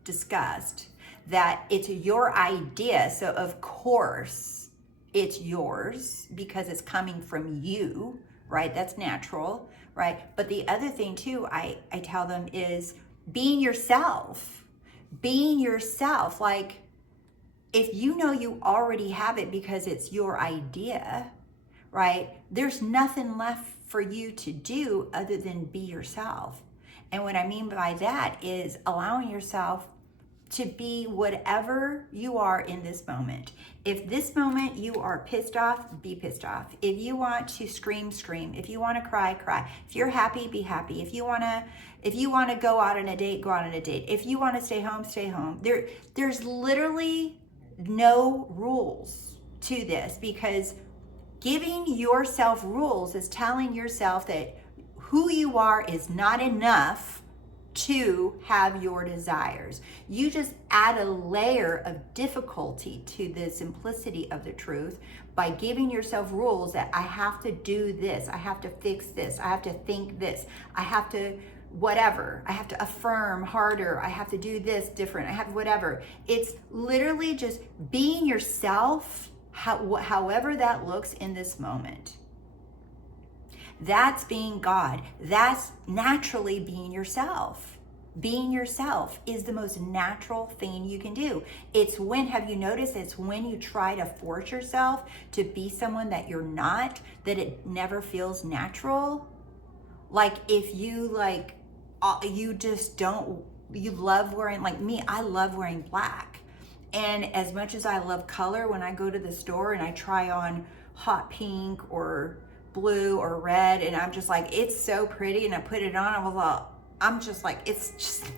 discussed that it's your idea, so of course it's yours because it's coming from you, right? That's natural, right? But the other thing too, I tell them is being yourself. Like, if you know you already have it because it's your idea, right? There's nothing left for you to do other than be yourself. And what I mean by that is allowing yourself to be whatever you are in this moment. If this moment you are pissed off, be pissed off. If you want to scream, scream. If you want to cry, cry. If you're happy, be happy. If you want to go out on a date, go out on a date. If you want to stay home, stay home. There's literally no rules to this, because giving yourself rules is telling yourself that who you are is not enough to have your desires. You just add a layer of difficulty to the simplicity of the truth by giving yourself rules that I have to do this, I have to fix this, I have to think this, I have to whatever, I have to affirm harder, I have to do this different, I have whatever. It's literally just being yourself, however that looks in this moment. That's being God. That's naturally being yourself. Being yourself is the most natural thing you can do. It's when, have you noticed, it's when you try to force yourself to be someone that you're not, that it never feels natural. Like if you like, you just don't, you love wearing, like me, I love wearing black. And as much as I love color, when I go to the store and I try on hot pink or blue or red, and I'm just like, it's so pretty, and I put it on, I'm just like, it's just,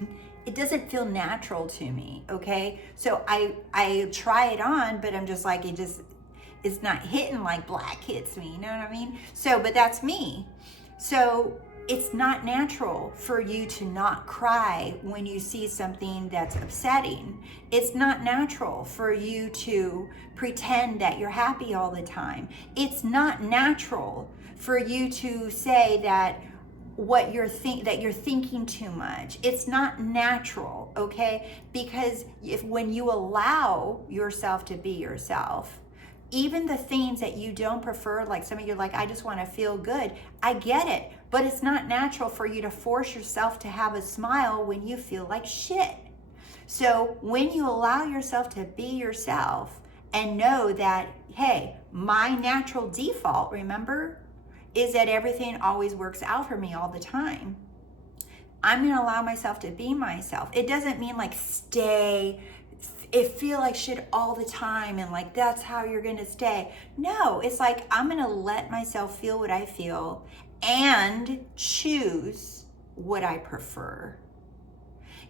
it doesn't feel natural to me, okay? So I try it on, but I'm just like, it's not hitting like black hits me, you know what I mean? So, but that's me. So it's not natural for you to not cry when you see something that's upsetting. It's not natural for you to pretend that you're happy all the time. It's not natural for you to say that that you're thinking too much. It's not natural, okay? Because when you allow yourself to be yourself, even the things that you don't prefer, like some of you are like, I just want to feel good. I get it, but it's not natural for you to force yourself to have a smile when you feel like shit. So when you allow yourself to be yourself and know that, hey, my natural default, remember, is that everything always works out for me all the time. I'm going to allow myself to be myself. It doesn't mean like feel like shit all the time and like that's how you're going to stay. No, it's like I'm going to let myself feel what I feel and choose what I prefer.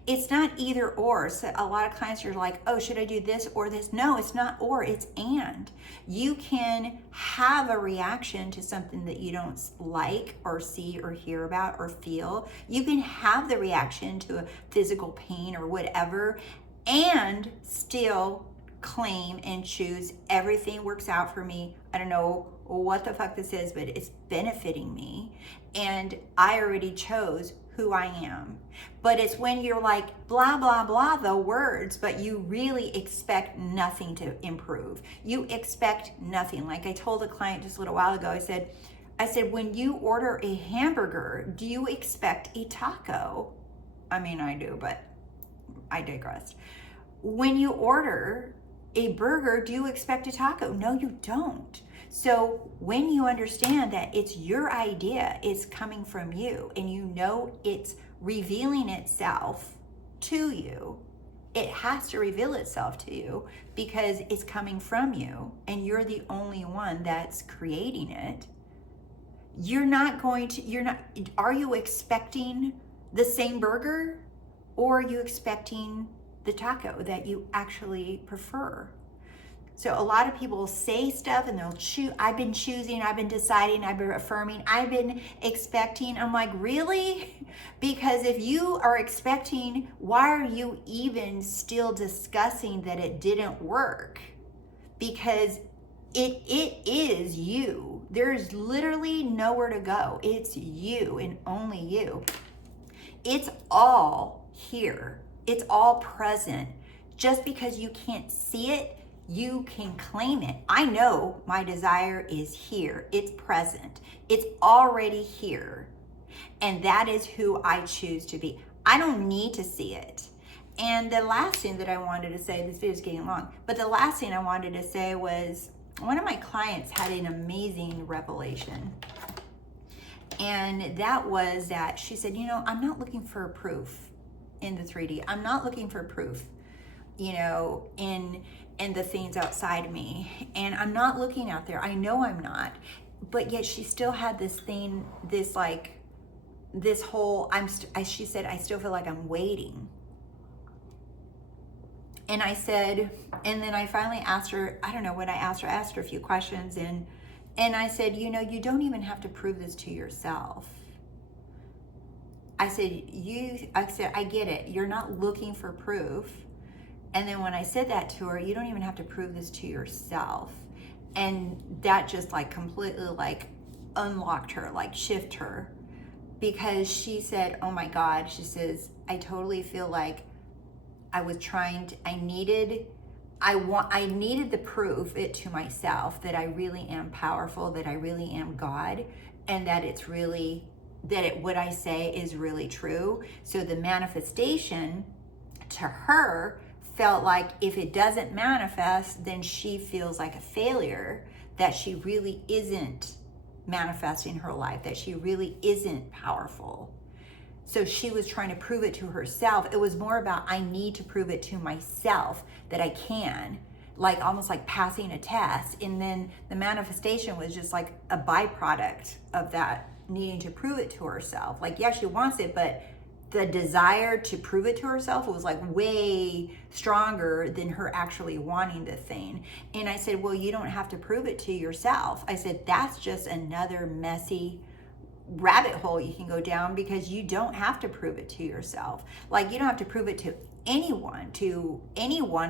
It's not either or. So a lot of clients are like, oh, should I do this or this? No, it's not or, it's and. You can have a reaction to something that you don't like or see or hear about or feel. You can have the reaction to a physical pain or whatever and still claim and choose everything works out for me. I don't know what the fuck this is, but it's benefiting me. And I already chose who I am. But it's when you're like blah, blah, blah, the words, but you really expect nothing to improve. You expect nothing. Like I told a client just a little while ago, I said, when you order a hamburger, do you expect a taco? I mean, I do, but I digress. When you order a burger, do you expect a taco? No, you don't. So when you understand that it's your idea, it's coming from you, and you know it's revealing itself to you, it has to reveal itself to you because it's coming from you and you're the only one that's creating it. Are you expecting the same burger or are you expecting the taco that you actually prefer? So a lot of people say stuff and they'll choose, I've been choosing, I've been deciding, I've been affirming, I've been expecting. I'm like, really? Because if you are expecting, why are you even still discussing that it didn't work? Because it is you. There's literally nowhere to go. It's you and only you. It's all here. It's all present. Just because you can't see it, you can claim it. I know my desire is here. It's present. It's already here. And that is who I choose to be. I don't need to see it. And the last thing that I wanted to say, this video is getting long, but the last thing I wanted to say was one of my clients had an amazing revelation. And that was that she said, I'm not looking for proof in the 3D. I'm not looking for proof, in the things outside of me. And I'm not looking out there. I know I'm not. But yet she still had this thing, she said, I still feel like I'm waiting. And I said, and then I finally asked her, I don't know what I asked her a few questions. And I said, you don't even have to prove this to yourself. I said, I get it. You're not looking for proof. And then when I said that to her, you don't even have to prove this to yourself. And that just completely unlocked her, shift her. Because she said, oh my God, she says, I totally feel like I needed the proof it to myself that I really am powerful, that I really am God, and that it's really what I say is really true. So the manifestation to her felt like if it doesn't manifest, then she feels like a failure, that she really isn't manifesting her life, that she really isn't powerful. So she was trying to prove it to herself. It was more about, I need to prove it to myself that I can, like almost like passing a test. And then the manifestation was just like a byproduct of that needing to prove it to herself. Like, yeah, she wants it, but the desire to prove it to herself was like way stronger than her actually wanting the thing. And I said, well, you don't have to prove it to yourself. I said, that's just another messy rabbit hole you can go down, because you don't have to prove it to yourself. Like, you don't have to prove it to anyone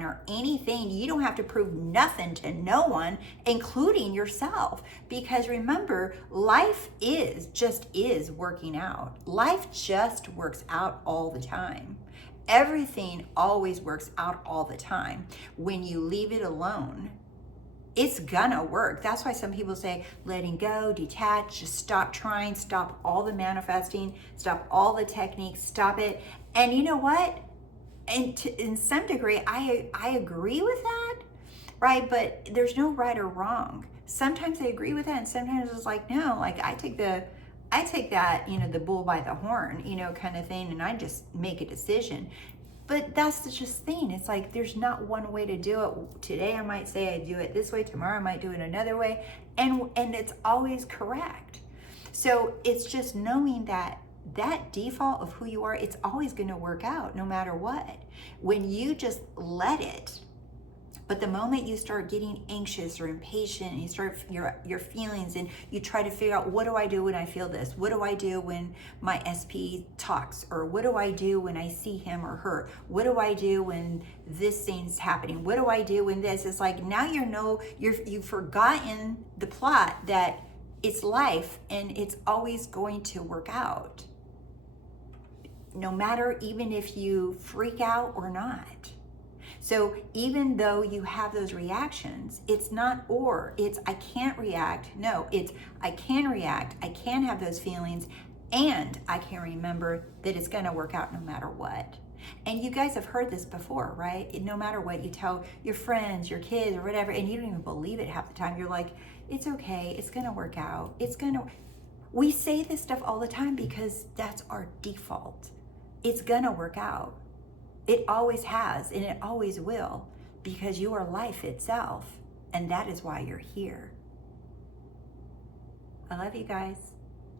or anything. You don't have to prove nothing to no one, including yourself. Because remember, life just is working out. Life just works out all the time. Everything always works out all the time. When you leave it alone, it's gonna work. That's why some people say letting go, detach, just stop trying, stop all the manifesting, stop all the techniques, stop it. And you know what? And in some degree, I agree with that, right? But there's no right or wrong. Sometimes I agree with that, and sometimes it's like, no, like I take that, the bull by the horn, kind of thing, and I just make a decision. But that's the just thing. It's like, there's not one way to do it. Today I might say I do it this way, tomorrow I might do it another way, and it's always correct. So it's just knowing that default of who you are, it's always going to work out no matter what, when you just let it. But the moment you start getting anxious or impatient, and you start your feelings, and you try to figure out, what do I do when I feel this? What do I do when my SP talks? Or what do I do when I see him or her? What do I do when this thing's happening? What do I do when this? It's like, now you've forgotten the plot that it's life and it's always going to work out. No matter, even if you freak out or not. So even though you have those reactions, it's not it's I can't react. No, it's I can react. I can have those feelings, and I can remember that it's going to work out no matter what. And you guys have heard this before, right? No matter what you tell your friends, your kids, or whatever, and you don't even believe it half the time. You're like, it's okay. It's going to work out. We say this stuff all the time because that's our default. It's going to work out. It always has, and it always will, because you are life itself, and that is why you're here. I love you guys,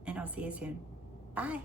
and I'll see you soon. Bye.